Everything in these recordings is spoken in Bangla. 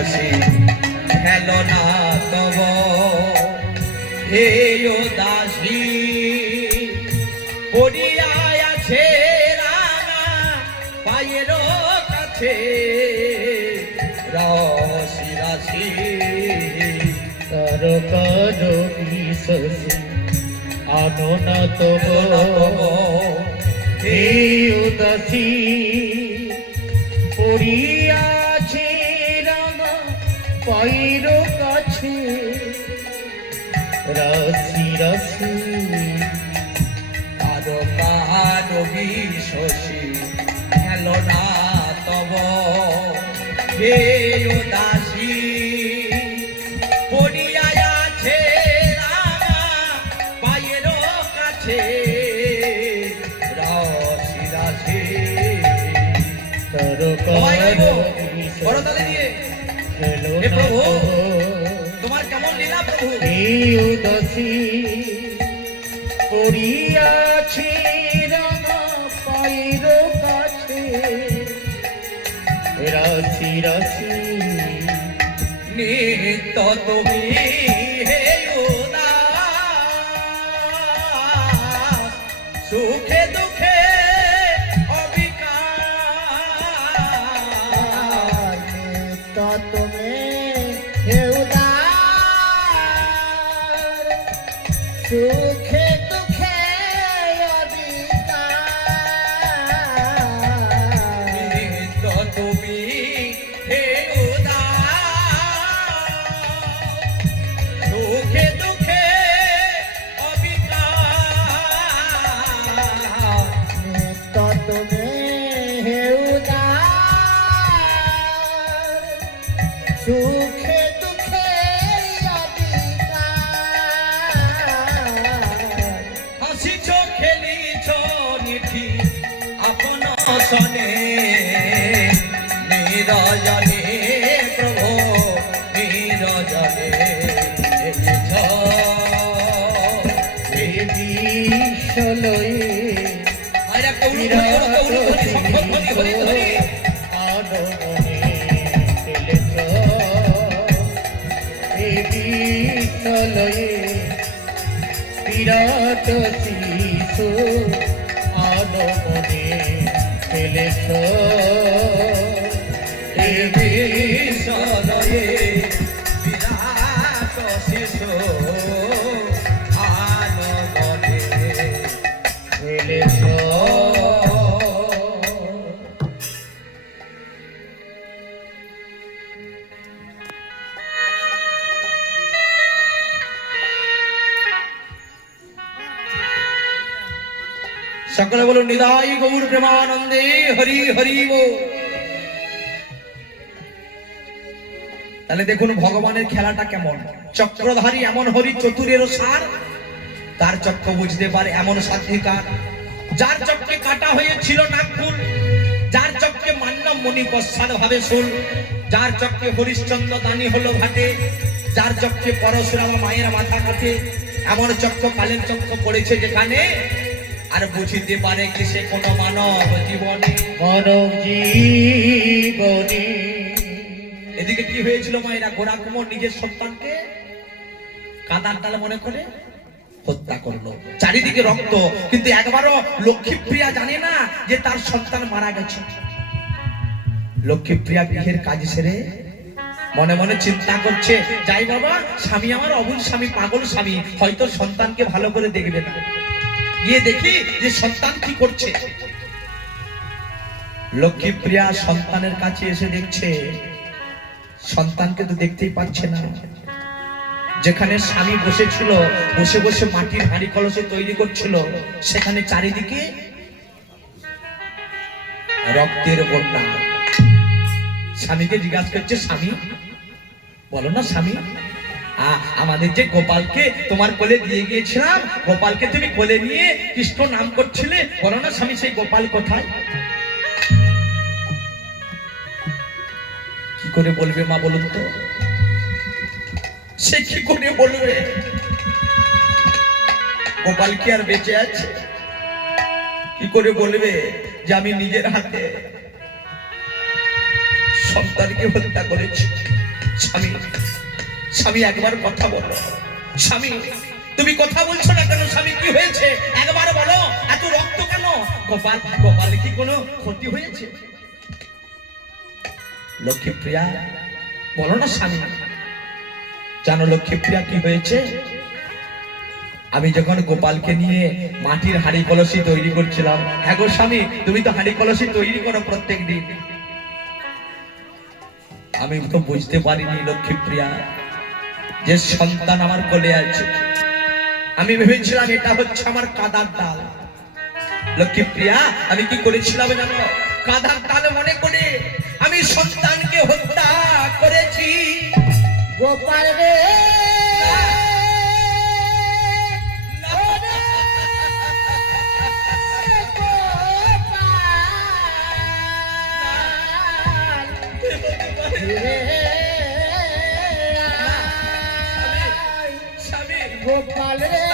শশী খেলনা তব হে দাসী পড়িয়া আছে রাঙা পায়ের কাছে রাশি রাশি তার কারো শশী আননা তব হে দাসী পড়িয়াছে রাঙা পায়ের কাছে রাশি রাশি কারো কারো শশী খেলনা তব হে দাসী পড়িয়া আছে রাঙা পায়ের কাছে রাশি রাশি তার কারো বড়তালে দিয়ে হে প্রভু তোমার কেমন লীলা প্রভু হে দাসী পড়িয়াছে রাঙা পায়ের কাছে রাশি রাশি নিত্য তুমি হে উদাস সুখে দুঃখে অবিকার নিত্য তুমি হে উদার সুখে দুঃখে অবিকার নিত্য তুমি হে উদাস সুখে দুঃখে অবিকার নিত্য তুমি হে উদার সুখে দুঃখে অবিকার হাসিছ খেলিছ নিঠি আপন সনে নিরজনে প্রভু নিরজনে এলিছ বিশ্বলয়ে আরে কৌরু ধরি সম্ভব ধরি ধরি ধরি আনমনে খেলেছ এই বিশ্বলয়ে বিরাট শিশু আনমনে খেলেছ এ বিশ্বলয়ে বিরাট শিশু আনন্দে খেলেছ সকলে বলুন নিদাই গৌর প্রেমানন্দে হরি হরি বল। তাহলে দেখুন ভগবানের খেলাটা কেমন। চক্রধারী এমন হরি চতুরেরও সার, তার চক্র বুঝতে পারে এমন সাধিকার। যার চক্রে কাটা হয়েছিল নাগফুল, যার চক্রে মান্যম মণি পশ্চাৎ ভাবে শুল, যার চক্রে হরিশ্চন্দ্র দানি হলো ঘাটে, যার চক্রে পরশুরামা মায়ের মাথা কাটে, এমন চক্র কালের চক্র পড়েছে যেখানে আর বুঝিতে পারে কি সে কোন মানব জীবনে। মানব জীবনে এদিকে কি হয়েছিল মায়েরা, গোরা কুমোর নিজের সন্তানকে কাদার ডালে মনে করে হত্যা করলো, চারিদিকে রক্ত, কিন্তু একবারও লক্ষ্মীপ্রিয়া জানে না যে তার সন্তান মারা গেছে। লক্ষ্মীপ্রিয়া গৃহের কাজ সেরে মনে মনে চিন্তা করছে, যাই বাবা, স্বামী আমার অবুঝ স্বামী, পাগল স্বামী, হয়তো সন্তানকে ভালো করে দেখবে না, গিয়ে দেখি যে সন্তান কি করছে। লক্ষ্মীপ্রিয়া সন্তানের কাছে এসে দেখছে সন্তানকে তো দেখতেই পাচ্ছে না। যেখানে স্বামী বসেছিল, বসে বসে মাটির হাঁড়ি কলসে তৈরি করছিল, সেখানে চারিদিকে রক্তের বন্যা। স্বামীকে জিজ্ঞাসা করছে, স্বামী বলো না স্বামী, আমাদের যে গোপালকে তোমার কোলে দিয়ে গিয়েছিলাম, গোপালকে তুমি কোলে নিয়ে কৃষ্ণ নাম করছিলে, বলো না স্বামী সেই গোপাল কোথায়? কি করে বলবে মা বলুন তো, সে কি করে বলবে? গোপাল কি আর বেঁচে আছে? কি করে বলবে যে আমি নিজের হাতে সন্তানকে হত্যা করেছি? স্বামী, স্বামী একবার কথা বলো। স্বামী, তুমি কথা বলছো না কেন? স্বামী, কি হয়েছে একবার বলো। এত রক্ত কেন? গোপাল, গোপাল কি কোনো ক্ষতি হয়েছে? লক্ষ্মীপ্রিয়া, বলো না স্বামী। জানো লক্ষ্মীপ্রিয়া কি হয়েছে? আমি যখন গোপালকে নিয়ে মাটির হাঁড়ি কলসি তৈরি করছিলাম। হ্যাঁ গো স্বামী, তুমি তো হাঁড়ি কলসি তৈরি করো প্রত্যেক দিন। আমি তো বুঝতে পারিনি লক্ষ্মীপ্রিয়া যে সন্তান আমার কোলে আছে। আমি ভেবেছিলাম এটা হচ্ছে আমার কাদার ডাল। লক্ষ্মীপ্রিয়া, আমি কি করেছিলাম জানো? কাদার ডাল মনে করে আমি সন্তানকে হত্যা করেছি। গোপাল রে, গোপাল রে,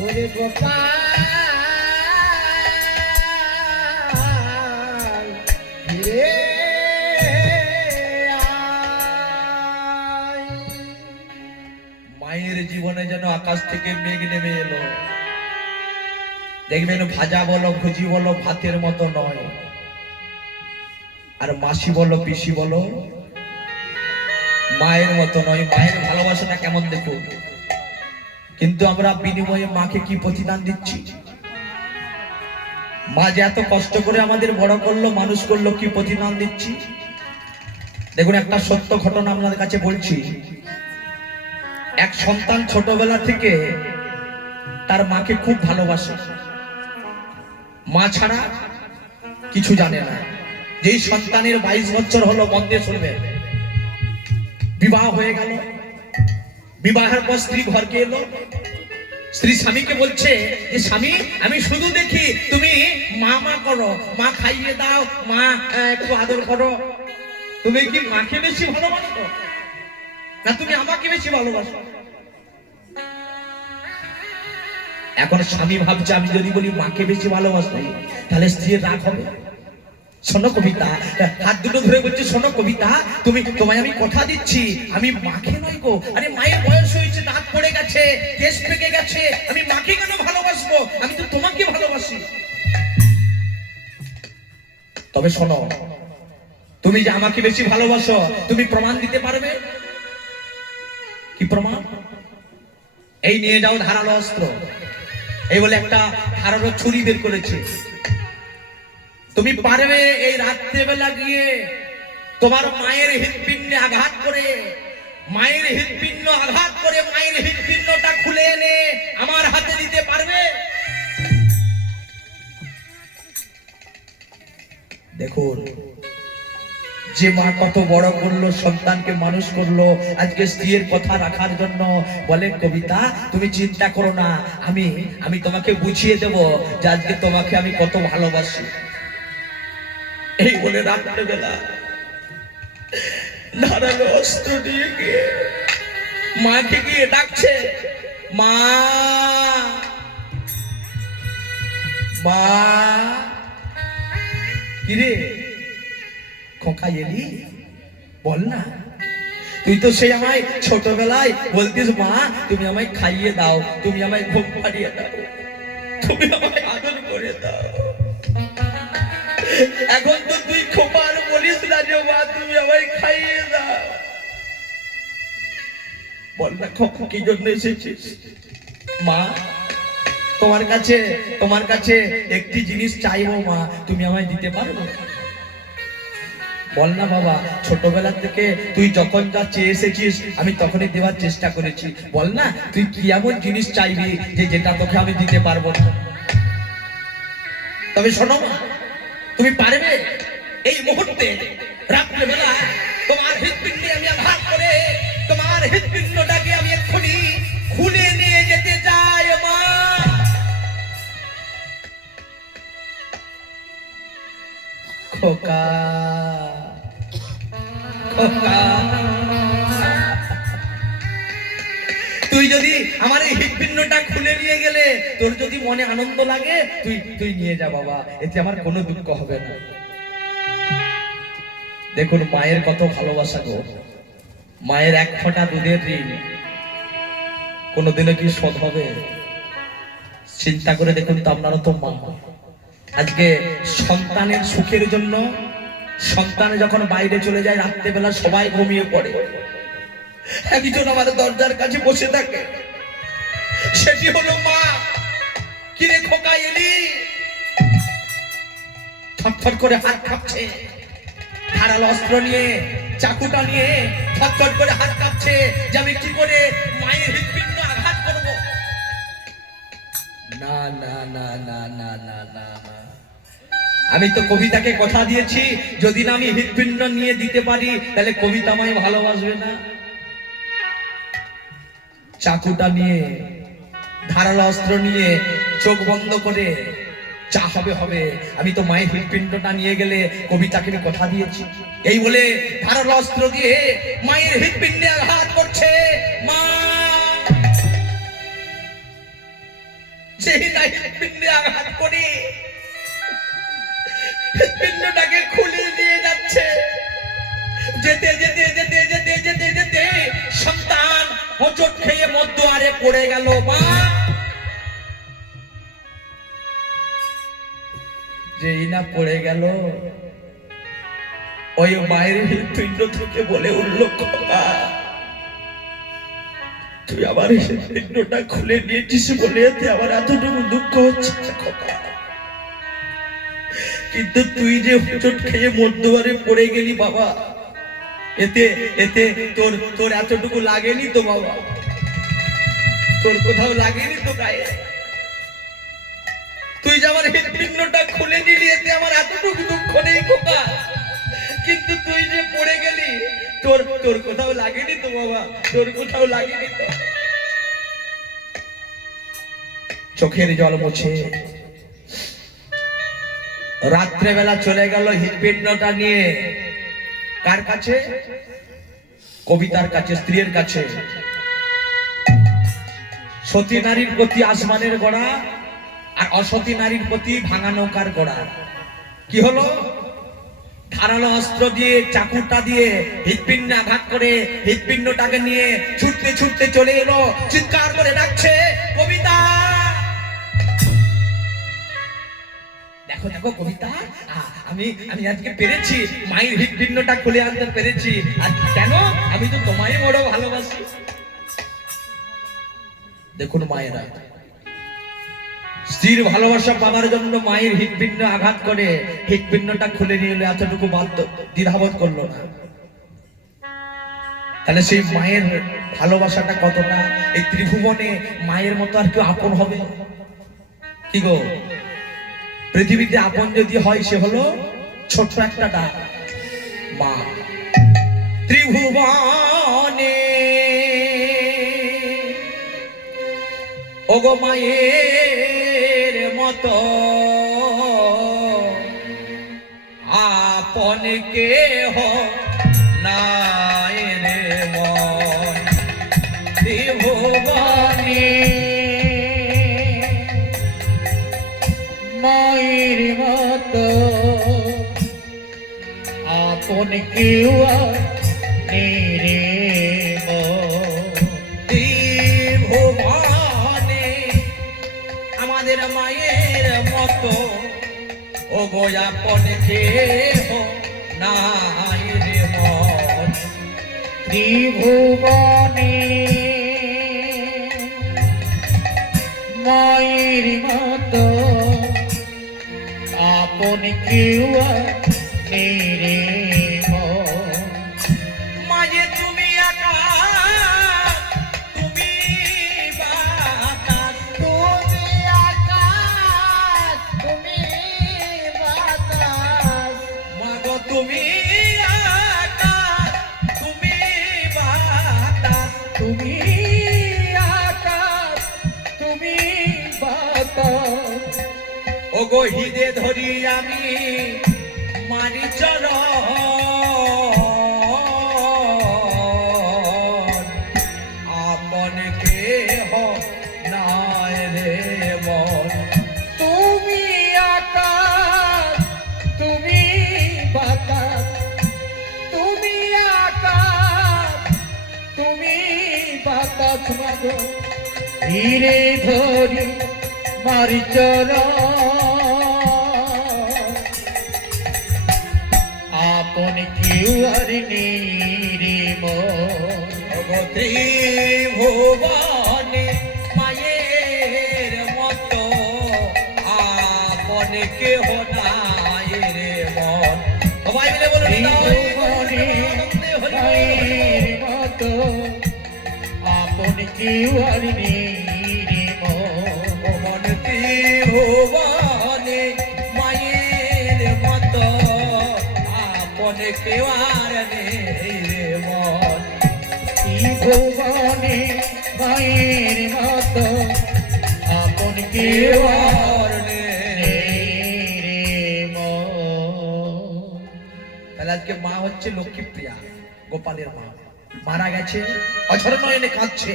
ওরে গোপাল রে, মায়ের জীবনে যেন আকাশ থেকে মেঘ নেমে এলো। দেখবেন ভাজা বলো, ভুজি বলো, ভাতের মতো নয়। আর মাসি বলো, পিসি বলো, মায়ের মতো নয়। মায়ের ভালোবাসাটা কেমন দেখো। কিন্তু আমরা বিনিময়ে মাকে কি প্রতিদান দিচ্ছি? মা যে এত কষ্ট করে আমাদের বড় করলো, মানুষ করলো, কি প্রতিদান দিচ্ছি? দেখুন, একটা সত্য ঘটনা আপনাদের কাছে বলছি। এক সন্তান ছোটবেলা থেকে তার মাকে খুব ভালোবাসে। মা ছাড়া কিছু জানে না। যেই সন্তানের 22 বছর হলো, মন দিয়ে শুনবে, বিবাহ হয়ে গেল। বিবাহের পর স্ত্রী ঘরকে এলো। স্ত্রী স্বামীকে বলছে যে স্বামী, আমি শুধু দেখি তুমি মা মা করো, মা খাইয়ে দাও, মা একটু আদর করো। তুমি কি মাকে বেশি ভালোবাসো না তুমি আমাকে বেশি ভালোবাসো? এখন স্বামী ভাবছে আমি যদি বলি মাকে বেশি ভালোবাসি তাহলে স্ত্রীর রাগ হবে। শোনো কবিতা, হাত দুটো ধরে বলছে, শোনো কবিতা, তোমায় আমি কথা দিচ্ছি, আমি মাকে নয় গো। আরে মায়ের বয়স হয়েছে, দাঁত পড়ে গেছে, কেশ পেকে গেছে, আমি মাকে কেন ভালোবাসবো? আমি তো তোমাকে ভালোবাসি। তবে শোনো, তুমি যে আমাকে বেশি ভালোবাসো, তুমি প্রমাণ দিতে পারবে? কি প্রমাণ? এই নিয়ে যাও ধারালো অস্ত্র। এই বলে একটা ধারালো ছুরি বের করেছে। তুমি পারবে এই রাত্রেবেলা গিয়ে তোমার মায়ের হৃৎপিণ্ডে আঘাত করে, মায়ের হৃৎপিণ্ড আঘাত করে মায়ের হৃৎপিণ্ডটা খুলে এনে আমার হাতে দিতে পারবে? দেখুন, যে মা কত বড় করলো, সন্তানকে মানুষ করলো, আজকে স্ত্রীর কথা রাখার জন্য বলে কবিতা তুমি চিন্তা করো না, আমি তোমাকে বুঝিয়ে দেব যে আজকে তোমাকে আমি কত ভালোবাসি। এই বলে রাত্রেবেলা ধারালো অস্ত্র দিয়ে গিয়ে মাকে গিয়ে ডাকছে, মা মা। কিরে খোকা, এলি? বল না। তুই তো সেই আমায় ছোটবেলায় বলতিস, মা তুমি আমায় খাইয়ে দাও, তুমি আমায় ঘুম পাড়িয়ে দাও, তুমি আমায় আদর করে দাও। এখন তো তুই খোপার বলিস না যে মা তুমি আমায় খাইয়ে দাও। বল না খোকা, কি জন্য এসেছিস? মা, তোমার কাছে একটি জিনিস চাইবো মা, তুমি আমায় দিতে পারবে? বল না বাবা, ছোটবেলা থেকে তুই যখন যা চেয়ে এসেছিস আমি তখনই দেওয়ার চেষ্টা করেছি। বল না তুই কি এমন জিনিস চাইবি যে যেটা তোকে আমি দিতে পারবো না? তবে শোনো মা, তুমি পারবে এই মুহূর্তে রাত্রেবেলা তোমার হৃৎপিণ্ডে আমি আঘাত করে তোমার হৃৎপিণ্ডটাকে আমি এক্ষুনি খুলে নিয়ে যেতে চাই মা। খোকা, তুই যদি আমার এই হৃৎপিণ্ডটা খুলে নিয়ে গেলে তোর যদি মনে আনন্দ লাগে তুই নিয়ে যা বাবা, এতে আমার কোনো দুঃখ হবে না। দেখুন মায়ের কত ভালোবাসা গো। মায়ের এক ফোঁটা দুধের ঋণ কোনোদিনও কি শোধ হবে? চিন্তা করে দেখুন তো, আপনারা তো মা। আজকে সন্তানের সুখের জন্য সন্তান যখন বাইরে চলে যায় রাত্রেবেলা সবাই ঘুমিয়ে পড়ে, একজন আমার দরজার কাছে বসে থাকে, সেটি হলো মা। কিরে খোকা এলি? থরথর করে হাত কাঁপছে, ধারালো অস্ত্র নিয়ে, চাকুটা নিয়ে থরথর করে হাত কাঁপছে যে আমি কি করে মায়ের হৃৎপিণ্ড আঘাত করব। না না না না না না না না, আমি তো কবিতাকে কথা দিয়েছি, যদি না আমি হৃৎপিণ্ড নিয়ে দিতে পারি তাহলে কবিতা আমায় ভালোবাসবে না। চাকুটা নিয়ে, ধারালো অস্ত্র নিয়ে, চোখ বন্ধ করে যা হবে হবে, আমি তো মায়ের হৃৎপিণ্ডটা নিয়ে গেলে কবিতাকে আমি কথা দিয়েছি। এই বলে ধারালো অস্ত্র দিয়ে মায়ের হৃৎপিণ্ডে আঘাত করছে। মা সেই না হৃৎপিণ্ডে আঘাত করে হৃৎপিণ্ডটাকে খুলে দিয়ে যাচ্ছে। যেতে যেতে যেতে যেতে যেতে যেতে সন্তান হোঁচট খেয়ে মধ্যদ্বারে পড়ে গেল। মা যেই না পড়ে গেল, ওই মায়ের হৃৎপিণ্ড থেকে বলে উঠল, খোকা তুই আমার হৃৎপিণ্ডটা খুলে নিয়েছিস বলে আমার এতটুকু দুঃখ হচ্ছে খোকা, কিন্তু তুই যে হোঁচট খেয়ে মধ্যদ্বারে পড়ে গেলি বাবা, এতে এতে তোর তোর এতটুকু লাগেনি তো বাবা? তোর কোথাও লাগেনি তো গায়ে? তুই যে আমার হৃৎপিণ্ডটা খুলে নিলি, এতে আমার এতটুকু দুঃখ নেই খোকা, কিন্তু তুই যে পড়ে গেলি, তোর তোর কোথাও লাগেনি তো বাবা? তোর কোথাও লাগেনি তো? চোখের জল মুছে রাত্রেবেলা চলে গেল হৃৎপিণ্ডটা নিয়ে। কার কাছে? কবিতার কাছে, স্ত্রীর কাছে। সতী নারীর প্রতি আসমানের গড়া, আর অসতী নারীর প্রতি ভাঙা নৌকার গড়া। কি হলো? ধারালো অস্ত্র দিয়ে, চাকুটা দিয়ে হৃৎপিণ্ডে আঘাত করে হৃৎপিণ্ডটাকে নিয়ে ছুটতে ছুটতে চলে এলো, চিৎকার করে ডাকছে, কবিতা দেখো দেখো কবিতা, আমি আমি আজকে পেরেছি, মায়ের হৃৎপিণ্ডটা খুলে আনতে পেরেছি। আর কেন? আমি তো তোমায় বড় ভালোবাসি। দেখুন মায়েরা স্ত্রীর ভালোবাসা পাওয়ার জন্য মায়ের হৃৎপিণ্ড আঘাত করে হৃৎপিণ্ডটা খুলে নিয়ে এলো, এতটুকু বাধ্য দ্বিধাবোধ করলো না। তাহলে সেই মায়ের ভালোবাসাটা কতটা! এই ত্রিভুবনে মায়ের মতো আর কেউ আপন হবে? কি গো, পৃথিবীতে আপন যদি হয় সে হলো ছোট্ট একটা ডাক, মা। ত্রিভুবনে ওগো মায়ের মতো আপন কেহ নাই রে মন। ত্রিভুবনে মায়ের মতো আপন কেউ নেই ত্রিভুবনে আমাদের মায়ের মতো ও গো আপন কেহ নাই রে মন। ত্রিভুবনে মায়ের মতো আপন কেউ মেরে মাঝে তুমি আকাশ, তুমি বাতাস, তুমি আকাশ, তুমি বাতাস, মাগো তুমি আকাশ, তুমি বাতাস, তুমি আকাশ, তুমি বাতাস। ও গো হৃদে ধরি আমি মারি চরণ, আপন কেহ নাই রে মন। তুমি আকাশ, তুমি বাতাস, গো ধীরে ধরি মারি চরণ আপন কেউ আর নিরিম ত্রিভুবনে মায়ের মতো আপন কেহ নাই রে মন। সবাই মিলে বলুন ত্রিভুবনে মায়ের মতো আপন কেউ আর নিরিম মন ত্রিভুবনে মায়ের মতো আপন কেউ আর নেই রে মন। ভুবনে মায়ের মতো আপন কেউ আর নেই রে মন। তাহলে আজকে মা হচ্ছে লক্ষ্মীপ্রিয়া, গোপালের মা, মারা গেছে, অঝর নয়নে কাঁদছে।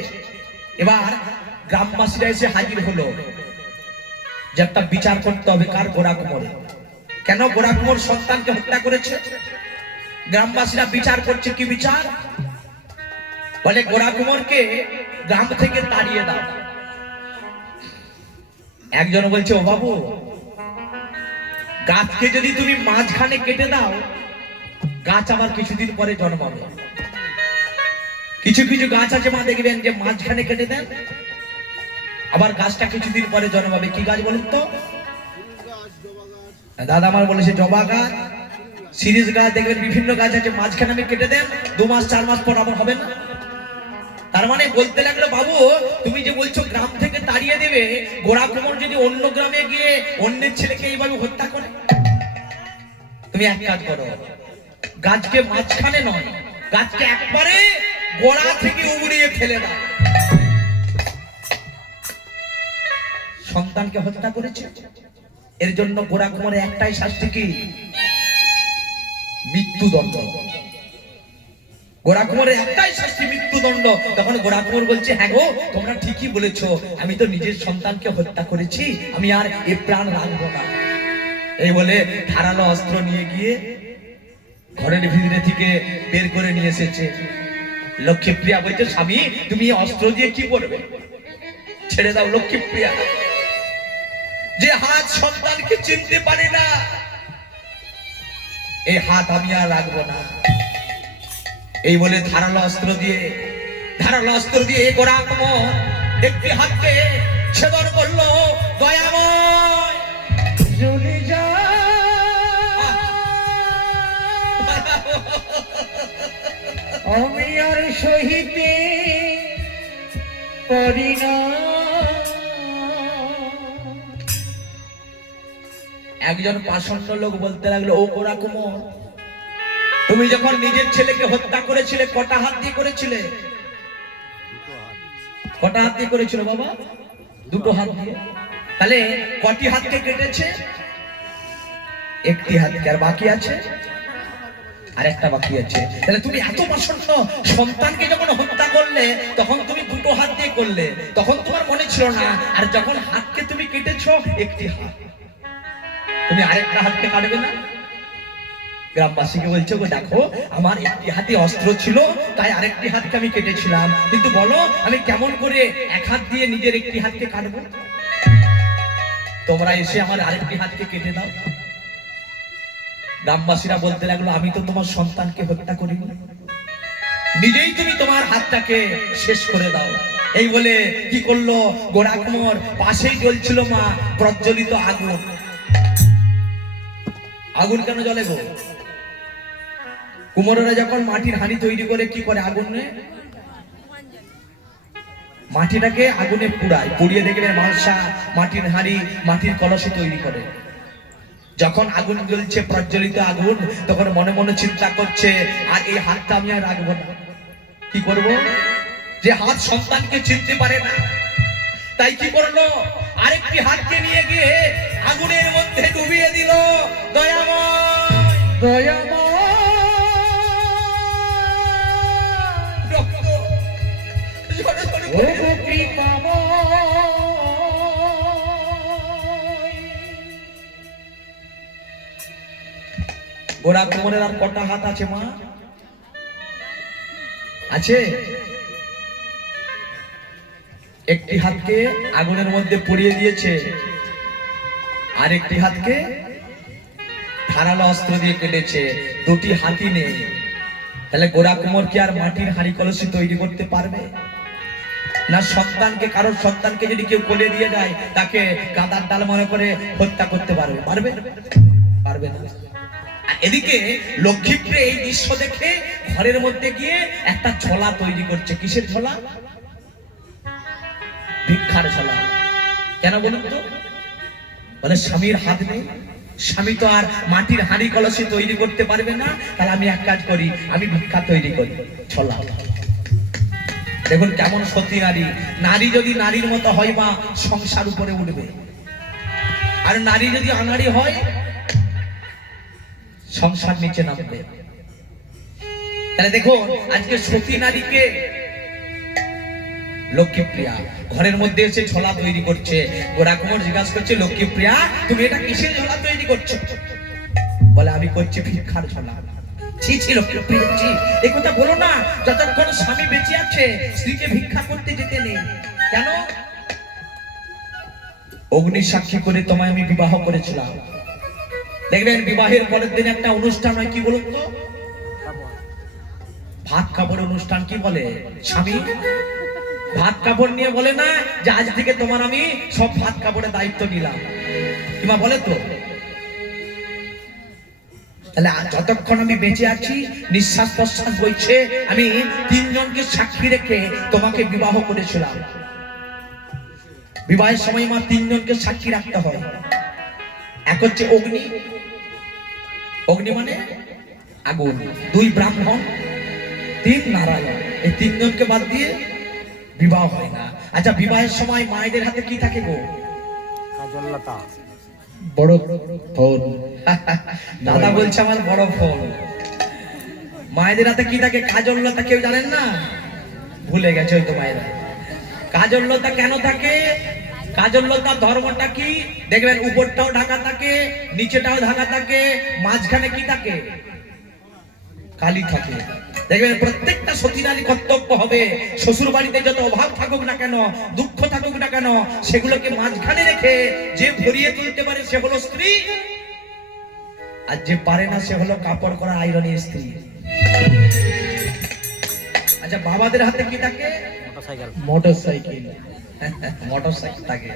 এবার গ্রামবাসীরা এসে হাজির হলো যে একটা বিচার করতে হবে। কার? গোরা কুমোরে। কেন গোরা কুমোর সন্তানকে হত্যা করেছে? গ্রামবাসীরা বিচার করছে। কি বিচার? বলে গোরা কুমোরকে গ্রাম থেকে তাড়িয়ে দাও। একজন বলছে, ও বাবু, গাছকে যদি তুমি মাঝখানে কেটে দাও, গাছ আবার কিছুদিন পরে জন্মাবে। কিছু কিছু গাছ আছে মা, দেখবেন যে মাঝখানে কেটে দেন, আবার গাছটা কিছুদিন পরে জন্মাবে। কি গাছ বলুন তো? দাদা আমার বলেছে জবা গাছ, সিরিজ গাছ, দেখবেন বিভিন্ন গাছ আছে মাঝখানে আমি কেটে দেন, 2 মাস 4 মাস পর আবার হবে না। তার মানে বলতে লাগলো, বাবু তুমি যে বলছো গ্রাম থেকে তাড়িয়ে দেবে, গোরা কুমোর যদি অন্য গ্রামে গিয়ে অন্যের ছেলেকে এইভাবে হত্যা করে, তুমি এক কাজ করো, গাছকে মাঝখানে নয়, গাছকে একবারে গোড়া থেকে উড়িয়ে ফেলে দাও। সন্তানকে হত্যা করেছে, এর জন্য গোরা কুমোরের একটাই শাস্তি, কি? মৃত্যুদণ্ড। গোরা কুমোরের একটাই শাস্তি, মৃত্যুদণ্ড। তখন গোরা কুমোর বলছে, হ্যাঁ গো, তোমরা ঠিকই বলেছো, আমি তো নিজের সন্তানকে হত্যা করেছি, আমি আর এ প্রাণ রাখবো না। এই বলে ধারালো অস্ত্র নিয়ে গিয়ে ঘরের ভিতরে থেকে বের করে নিয়ে এসেছে। লক্ষ্মীপ্রিয়া বলছে, স্বামী তুমি অস্ত্র দিয়ে কি করবে? ছেড়ে দাও লক্ষ্মীপ্রিয়া। যে হাত সন্তানকে চিনতে পারে না, এই হাত আমি আর রাখবো না। এই বলে ধারালো অস্ত্র দিয়ে গোরা কুমোর একটি হাতকে ছেদন করলো। দয়াময় চলে যা আমি আর সহিতে পারি না। একজন পাষণ্ড লোক বলতে লাগলো, ও গোরা কুমোর, তুমি যখন নিজের ছেলেকে হত্যা করেছিলে কটা হাত দিয়ে করেছিলে? কটা হাত দিয়ে করেছিল বাবা? 2 হাত দিয়ে। তাহলে কটি হাতকে কেটেছে? একটি হাতকে, আর বাকি আছে আর একটা বাকি আছে। তাহলে তুমি এত পাষণ্ড, সন্তানকে যখন হত্যা করলে তখন তুমি 2 হাত দিয়ে করলে, তখন তোমার মনে ছিল না, আর যখন হাতকে তুমি কেটেছো একটি হাত, তুমি আরেকটা হাতকে কাটবে না? গ্রামবাসীকে বলছে, গো দেখো, আমার একটি হাতে অস্ত্র ছিল, তাই আরেকটি হাতকে আমি কেটেছিলাম, কিন্তু বলো আমি কেমন করে এক হাত দিয়ে নিজের একটি হাতকে কাটবো? তোমরা এসে আমার আরেকটি হাতকে কেটে দাও। গ্রামবাসীরা বলতে লাগলো, আমি তো তোমার সন্তানকে হত্যা করিনি, নিজেই তুমি তোমার হাতটাকে শেষ করে দাও। এই বলে কি করলো গোরা কুমোর, পাশেই জ্বলছিল মা প্রজ্বলিত আগুন। আগুন কেন জ্বলে গো? কুমোরেরা যখন মাটির হাঁড়ি তৈরি করে কি করে? আগুনে মাটিটাকে আগুনে পুড়ায়, পুড়িয়ে দেখবেন মালসা, মাটির হাঁড়ি, মাটির কলস তৈরি করে। যখন আগুন জ্বলছে, প্রজ্বলিত আগুন, তখন মনে মনে চিন্তা করছে, আর এই হাতটা আমি আর রাখবো না। কি করব? যে হাত সন্তানকে চিনতে পারে না, তাই কি করলো? আরেকটি হাতকে নিয়ে গিয়ে আগুনের মধ্যে ডুবিয়ে দিল। দয়াময়, দয়াময় রক্ত ঝরে ঝরে ও পড়ে গো কৃপাময়। গোরা কুমোরের আর কটা হাত আছে মা? আছে? একটি হাতকে আগুনের মধ্যে পুড়িয়ে দিয়েছে, আর একটি হাতকে ধারালো অস্ত্র দিয়ে কেটেছে। দুটি হাতই নেই, তাহলে গোরা কুমোর কি আর মাটির হাঁড়ি কলসি তৈরি করতে পারবে না? সন্তানকে, কারোর সন্তানকে যদি কেউ কোলে দিয়ে যায়, তাকে কাদার ডাল মনে করে হত্যা করতে পারবে? পারবে? পারবে না। আর এদিকে লক্ষ্মীপ্রিয়া এই দৃশ্য দেখে ঘরের মধ্যে গিয়ে একটা ঝোলা তৈরি করছে। কিসের ঝোলা? ভিক্ষার ঝোলা। কেন বলুন তো? বলে স্বামীর হাত নেই, স্বামী তো আর মাটির হাঁড়ি কলসি তৈরি করতে পারবে না, তাহলে আমি এক কাজ করি, আমি ভিক্ষা তৈরি করি, ঝোলা। দেখুন কেমন সতী নারী। নারী যদি নারীর মতো হয় মা, সংসার উপরে উঠবে। আর নারী যদি আনাড়ি হয়, সংসার নিচে নামবে। তাহলে দেখুন আজকে সতী নারীকে লক্ষ্মীপ্রিয়া ঘরের মধ্যে এসে ঝোলা তৈরি করছে। গোরা কুমোর জিজ্ঞাসা করছে, লক্ষ্মীপ্রিয়া তুমি এটা কিসের ঝোলা তৈরি করছো? বলে আমি করছি ভিক্ষার ঝোলা। ছি ছি লক্ষ্মীপ্রিয়া, ছি, এই কথা বলো না। যতক্ষণ স্বামী বেঁচে আছে স্ত্রীকে ভিক্ষা করতে যেতে নেই। কেন? অগ্নি সাক্ষী করে তোমায় আমি বিবাহ করেছিলাম। দেখবেন বিবাহের পরের দিন একটা অনুষ্ঠান হয়, কি বলুন তো? ভাত কাপড় অনুষ্ঠান। কি বলে? স্বামী ভাত কাপড় নিয়ে বলে না যে আজ থেকে তোমার আমি সব ভাত কাপড়ের দায়িত্ব নিলাম, কিংবা বলে তো? তাহলে যতক্ষণ আমি বেঁচে আছি, নিঃশ্বাস প্রশ্বাস বইছে, আমি তিনজনকে সাক্ষী রেখে তোমাকে বিবাহ করেছিলাম। বিবাহের সময় মা তিনজনকে সাক্ষী রাখতে হয়। এক হচ্ছে অগ্নি, অগ্নি মানে আগুন, দুই ব্রাহ্মণ, তিন নারায়ণ। এই তিনজনকে বাদ দিয়ে বিবাহ হয় না। আচ্ছা, বিবাহের সময় মায়েদের হাতে কি থাকে গো? বড় ফোন। দাদা বলছে আমার বড় ফোন। মায়েদের হাতে কি থাকে? কাজললতা। কেউ জানেন না? ভুলে গেছে হয়তো মায়েরা। কাজললতা কেন থাকে? কাজললতার ধর্মটা কি? দেখবেন উপরটাও ঢাকা থাকে, নিচেটাও ঢাকা থাকে, মাঝখানে কি থাকে? কালি থাকে। দেখবেন প্রত্যেকটা সতী নারী কর্তব্য হবে, শ্বশুর বাড়িতে যত অভাব থাকুক না কেন, দুঃখ থাকুক না কেন, সেগুলোকে মাঝখানে রেখে যে ভরিয়ে তুলতে পারে সে হলো স্ত্রী, আর যে পারে না সে হলো কাপড় করা আইরনি স্ত্রী। আচ্ছা, বাবাদের হাতে কি থাকে? মোটরসাইকেল। মোটরসাইকেল থাকে।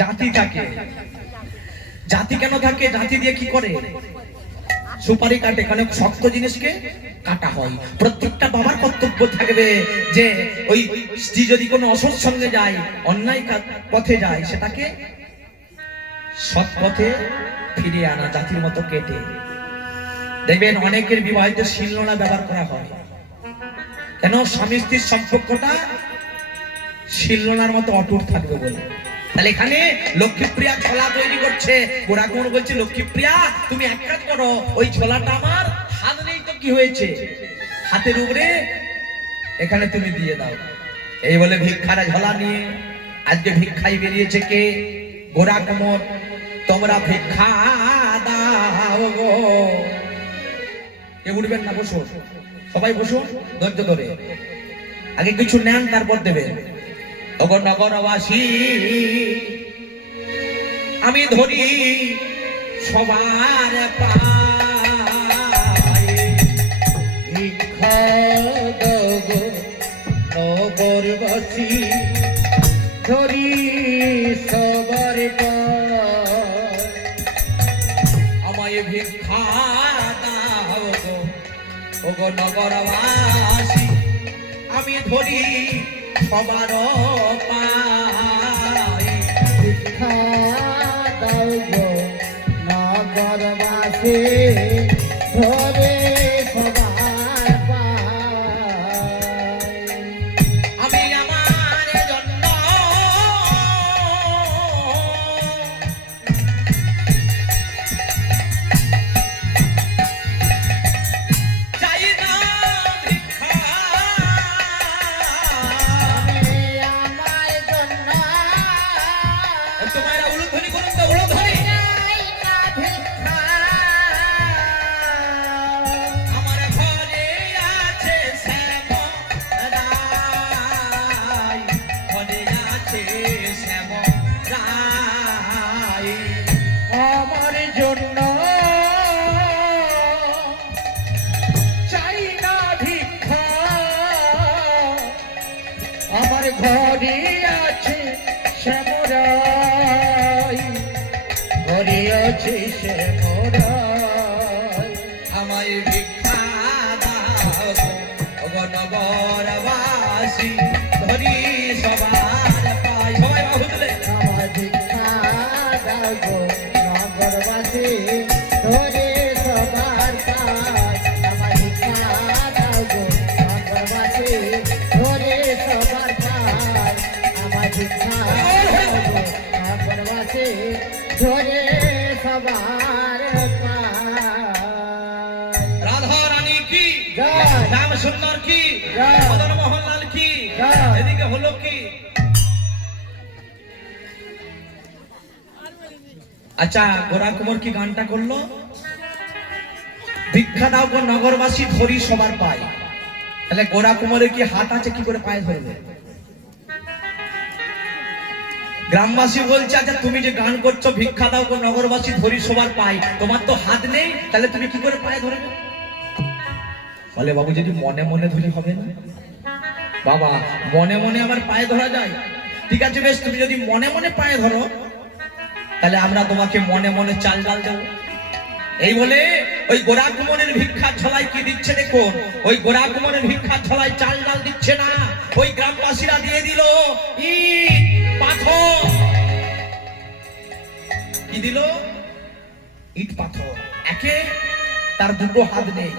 জাতি থাকে। জাতি কেন থাকে? জাতি দিয়ে কি করে? সুপারি কাটে। কারণ শক্ত জিনিসকে কাটা হয়। প্রত্যেকটা বাবার কর্তব্য থাকবে যে ওই স্ত্রী যদি কোনো অসৎ সঙ্গে যায়, অন্যায় পথে যায়, সেটাকে সৎ পথে ফিরিয়ে আনা, জাতির মতো কেটে। দেখবেন অনেকের বিবাহিত শিলনোড়া ব্যবহার করা হয়। কেন? স্বামী স্ত্রীর সম্পর্কটা শিলনোড়ার মতো অটুট থাকবে বলে। তাহলে এখানে লক্ষ্মীপ্রিয়া ছোলা তৈরি করছে। গোরা কুমোর বলছে, লক্ষ্মীপ্রিয়া তুমি এক কাজ করো, ওই ছোলাটা আমার হাত নেই তো কি হয়েছে, হাতের উপরে এখানে তুমি দিয়ে দাও। এই বলে ভিক্ষার ঝোলা নিয়ে আজকে ভিক্ষায় বেরিয়েছে কে? গোরা কুমোর। তোমরা ভিক্ষা দাও গো। কেউ উঠবেন না, বসুন, সবাই বসুন ধৈর্য ধরে। আগে কিছু নেন, তারপর দেবেন। ওগো নগরবাসী, আমি ধরি সবার পায়ে, ভিক্ষা দাও গো নগরবাসী, ধরি সবার পায়। আমায় ভিক্ষা দাও গো ওগো নগরবাসী, আমি ধরি সবার পায়ে। ভিক্ষা দাও গো নগরবাসী, ধরে সবার পায়। আমি আমার জন্য চাই না ভিক্ষা। আমার জন্য তোমার উলুধ্বনি করুন তো, উলুধ্বনি। চাই না ভিক্ষা। আমায় ভিক্ষা দাও গো নগরবাসী ধরি সবার পাই সবাই বাহু তুলে আমার ভিক্ষা দাও গো নগরবাসী ধরে সবার পাই আমার ভিক্ষা দাও গো নগরবাসী ধরে সবার পাই আমার ভিক্ষা দাও গো নগরবাসী ধরে সবার পাই রাধা রানী কি জয়। শ্যাম সুন্দর কি জয়। মদন মোহনলাল কি জয়। এদিকে হলো কি আচ্ছা গোরা কুমার কি গানটা করলো ভিক্ষা দাও গো নগরবাসী ধরি সবার পায় তাহলে গোরা কুমারের কি হাত আছে কি করে পায়ে ধরবে গ্রামবাসী বলছে আচ্ছা তুমি যে গান করছো ভিক্ষা দাও গো নগরবাসী ধরি সবার পায় তোমার তো হাত নেই তাহলে তুমি কি করে পায়ে ধরবে বলে বাবু যদি মনে মনে ধরি হবে না বাবা মনে মনে আবার পায়ে ধরা যায় ঠিক আছে বেশ তুমি যদি মনে মনে পায়ে ধরো তাহলে আমরা তোমাকে মনে মনে চাল ডাল দেবো এই বলে ওই গোরা কুমনের ভিক্ষার ঝোলায় কি দিচ্ছে দেখুন ওই গোরা কুমনের ভিক্ষার ঝোলায় চাল ডাল দিচ্ছে না ওই গ্রামবাসীরা দিয়ে দিল ইট পাথর কি দিল ইট পাথর একে তার দুটো হাত নেই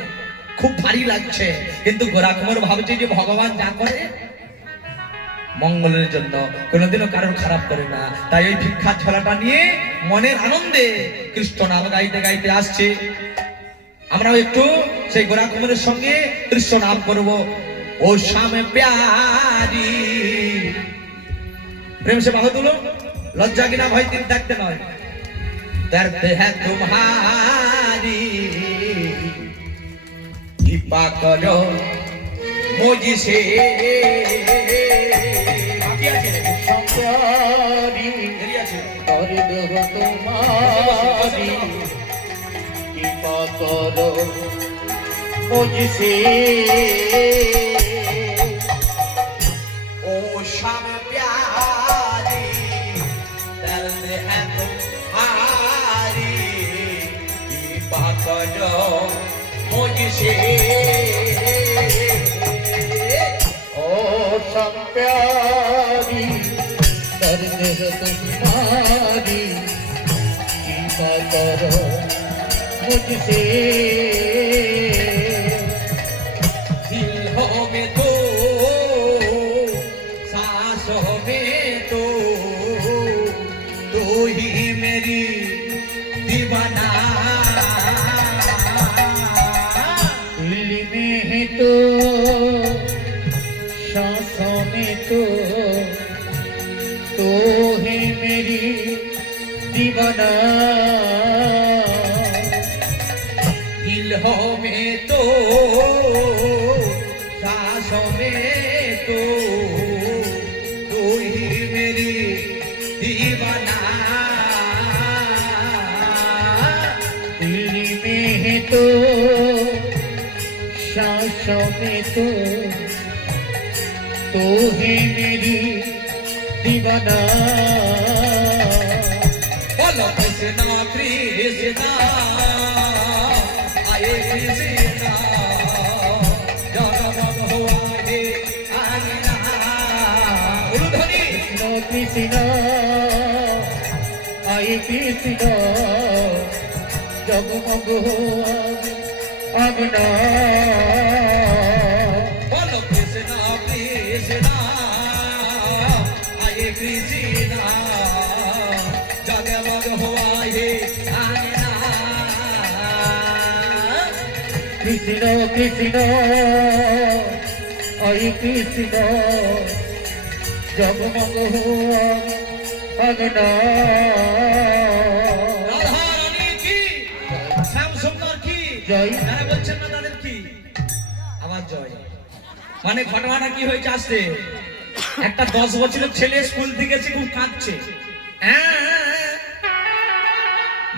খুব ভারী লাগছে কিন্তু গোরা কুমর ভাবছে যে ভগবান যা করে মঙ্গলের জন্য কোনোদিনও কারোর খারাপ করে না তাই ওই ভিক্ষার ঝোলাটা নিয়ে মনের আনন্দে কৃষ্ণ নাম গাইতে গাইতে আসছে আমরাও একটু সেই গোরা কুমারের সঙ্গে কৃষ্ণ নাম করব ও শ্যাম প্যারি প্রেম সে বাহু তুলো লজ্জা কিনা ভয় দিন থাকতে নয় দর্দ হ্যাঁ তোমারি কৃপা করো মুঝসে সম্প্রতি করে দেব তোমারি কৃপা করো মুঝসে ओ शाम प्यारी दर्द है तुम्हारी कृपा करो मुझसे ओ संप्यारी दर्द है तुम्हारी कृपा करो मुझसे दिलों में तो सांसों में तो तू ही मेरी दीवाना दिल में है तो सांसों में तो है मेरी दीवाना दिलों में तो सांसों में तो तू ही मेरी दीवाना दिल में है तो सांसों में तो है मेरी दीवाना बोलो कृष्णा कृष्णा आए कृष्णा जग जग हुआ है आंगना उरुध्वनि कृष्ण आए कृष्ण जगमग हो अगना बोलो कृष्णा कृष्णा आए कृष्णा जग जग हुआ है आंगना कृष्ण कृष्ण आए कृष्ण जगमग हो अगना রাধা রানী কি শ্যাম সুন্দর কি জয়। যারা বলছেন না তাদের কি আবার জয় মানে ঘটনাটা কি হয়েছে আসতে একটা 10 বছরের ছেলে স্কুল থেকে এসে খুব কাঁদছে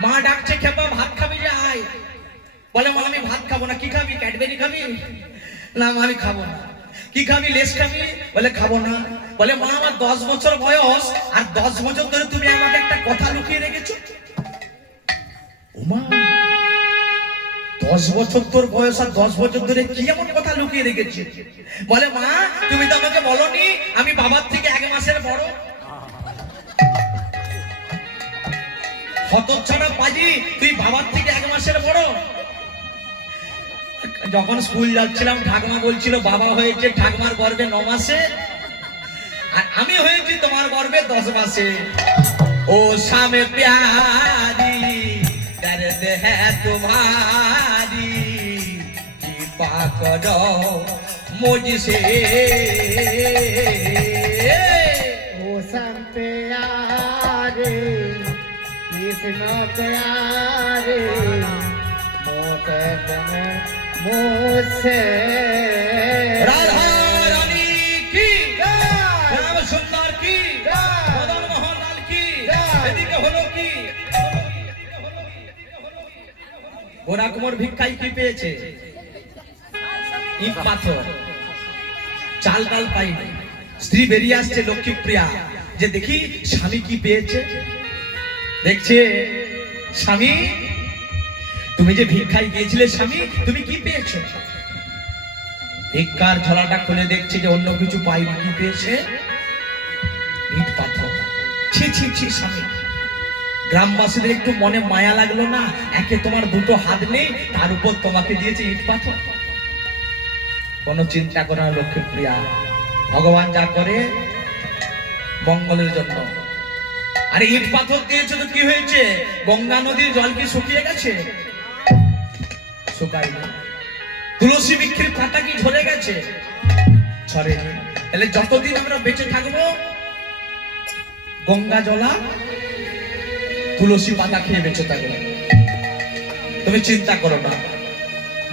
মা ডাকছে খেপা ভাত খাবি যে আয় বলে মা আমি ভাত খাবো না কি খাবি ক্যাডবেরি খাবি না মা আমি খাবো না কি খাবি লেস খাবি বলে খাবো না বলে মা আমার 10 বছর বয়স আর 10 বছর ধরে তুমি আমাকে একটা কথা লুকিয়ে রেখেছো ওমা 10 বছর তোর বয়স, আর 10 বছর ধরে কি এমন কথা লুকিয়ে রেখেছে? বলে মা, তুমি তো আমাকে বলনি আমি বাবার থেকে 1 মাসের বড়। হতচ্ছাড়া পাজি, তুই বাবার থেকে 1 মাসের বড়। যখন স্কুল যাচ্ছিলাম ঠাকুমা বলছিল বাবা হয়েছে ঠাকুমার গর্ভে 9 মাসে, আর আমি হয়েছি তোমার গর্ভে 10 মাসে। ও শামে প্যারি দর্দ হ্যাঁ তোমারি, কৃপা করো মুঝসে। ও संप्यारे कृष्ण प्यारे मोटे बनो मुझसे। রাধা রানী কি, জয়। রাম সুন্দর কি, জয়। মদন মোহন লাল কি। জয়। এদিকে হলো কি, গোরা কুমার ভিক্ষাই কি পেয়েছে? ইট পাথর, চাল ডাল পাইনি। স্ত্রী বেরিয়ে আসছে লক্ষ্মীপ্রিয়া, যে দেখি স্বামী কি পেয়েছে। দেখছে স্বামী, তুমি যে ভিক্ষায় গিয়েছিলে স্বামী, তুমি কি পেয়েছো? ভিক্ষার ঝোলাটা খুলে দেখছে যে অন্য কিছু পাইনি। কি পেয়েছে? ইট পাথর। ছি ছি ছি স্বামী, গ্রামবাসীদের একটু মনে মায়া লাগলো না? একে তোমার 2টো হাত নেই, তার উপর তোমাকে দিয়েছে ইট পাথর। কোন চিন্তা করে না লক্ষ্মীপ্রিয়া, ভগবান যা করে মঙ্গলের জন্য। আরে ইট পাথর দিয়েছে তো কি হয়েছে? গঙ্গা নদীর জল কি শুকিয়ে গেছে? শুকায়নি। তুলসী বৃক্ষের পাতা কি ঝরে গেছে? ঝরেনি। তাহলে যতদিন আমরা বেঁচে থাকবো গঙ্গা জলা তুলসী পাতা খেয়ে বেঁচে থাকবো। তুমি চিন্তা করো না,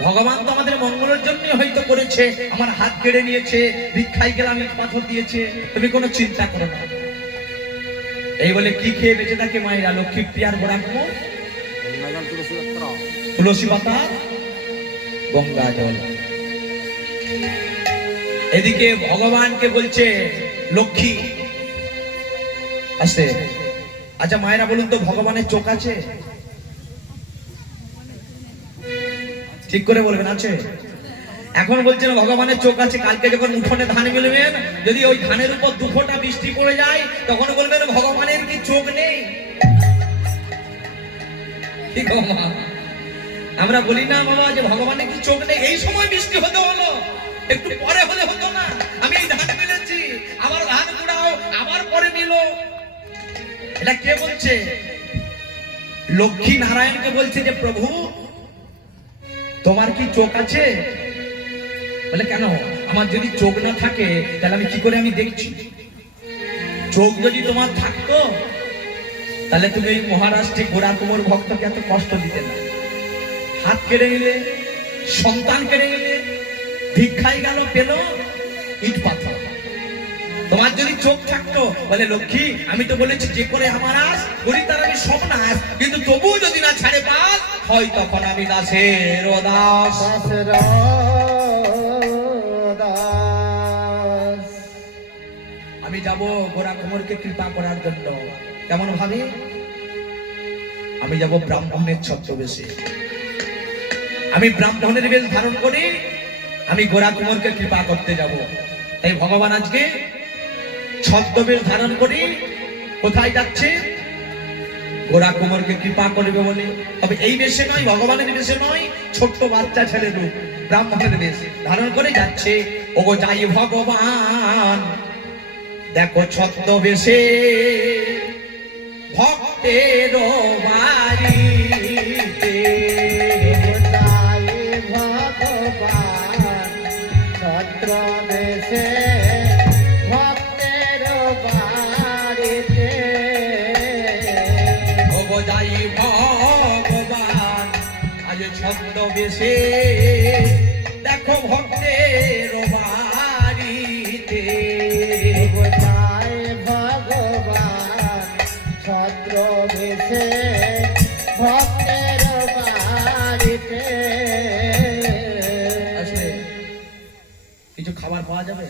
ভগবান তো আমাদের মঙ্গলের জন্য হয়তো করেছে। আমার হাত কেড়ে নিয়েছে, ভিক্ষায় গেলাম ইট পাথর দিয়েছে, তুমি কোনো চিন্তা করো না। এই বলে কি খেয়ে বেঁচে থাকে মায়েরা? লক্ষ্মী প্রিয়ার গোড়া কুমোর, তুলসী পাতা, গঙ্গা জল। এদিকে ভগবানকে বলছে লক্ষ্মী আসতে। আচ্ছা মায়েরা বলুন তো, ভগবানের চোখ আছে? ঠিক করে বলবেন আছে? এখন বলছেন ভগবানের চোখ আছে। কালকে যখন উঠোনে ধান মিলবেন, যদি ওই ধানের উপর 2 ফোঁটা বৃষ্টি পড়ে যায়, তখন বলবেন ভগবানের কি চোখ নেই? ঠিক মা, আমরা বলি না বাবা যে ভগবানের কি চোখ নেই? এই সময় বৃষ্টি হতে হলো, একটু পরে হলে হতো না? আমি এই ধান মিলেছি, আবার ধান কুড়াও, আবার পরে মিলো। এটা কে বলছে? লক্ষ্মী নারায়ণকে বলছে যে প্রভু তোমার কি চোখ আছে? বলে কেন? আমার যদি চোখ না থাকে তাহলে আমি কি করে আমি দেখছি? চোখ যদি তোমার থাকতো তাহলে তুমি এই মহারাষ্ট্রে গোরা কুমোর ভক্তকে এত কষ্ট দিতে না। হাত কেড়ে নিলে, সন্তান কেড়ে নিলে, ভিক্ষায় গেল পেল ইট পাথর। তোমার যদি চোখ থাকতো, বলে লক্ষ্মী আমি তো বলেছি যে করে আমার আস করি তার আমি সব নাশ, কিন্তু তবুও যদি না ছাড়ে পাস হয় তখন আমি দাসের দাস। আমি যাব গোরা কুমোরকে কৃপা করার জন্য। কেমন ভাবে? আমি যাব ব্রাহ্মণের ছদ্মবেশে। আমি ব্রাহ্মণের বেশ ধারণ করি, আমি গোরা কুমোরকে কৃপা করতে যাব। তাই ভগবান আজকে ছদ্মবেশ ধারণ করি কোথায় যাচ্ছে? গোরা কুমোরকে কৃপা করবে বলে। তবে এই বেশে নয়, ভগবানের বেশে নয়, ছোট্ট বাচ্চা ছেলের রূপ, ব্রাহ্মণের বেশ ধারণ করে যাচ্ছে। ওগো যাই ভগবান, দেখো ছদ্মবেশে ভক্তের বাড়িতে। ভগবান ছদ্মবেশে ভক্তের বাড়িতে। ওগো যাই ভগবান আজ ছদ্মবেশে, দেখো ভক্তের বাড়িতে। গোসাই ভগবান ছদ্মবেশে ভক্তের বাড়িতে। আসলে কিছু খাবার পাওয়া যাবে?